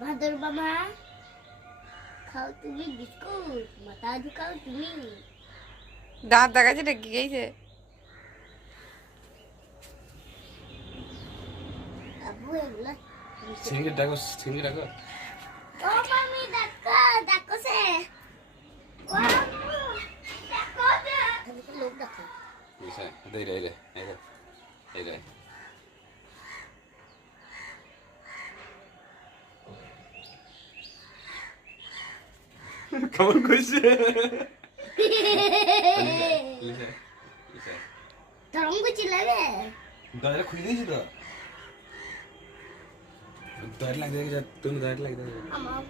ভাদর বাবা খাও তুমি বিস্কুট মাথা ঢুকাও তুমি দাঁত দেখাচ্ছে না কি গেছে আবু এগুলা সিঙ্গি ডাকো সিঙ্গি ডাকো ও মামি ডাকো ডাকো সে ও আম্মু ডাকো না আমি তো লোক ডাকো বুঝছে এই রে এই রে কেমন কইছে তরঙ্গ চিল্লাবে দরজা খুলে দিয়েছি তো দরজা লাগিয়ে তুমি দরজা লাগিয়ে আমার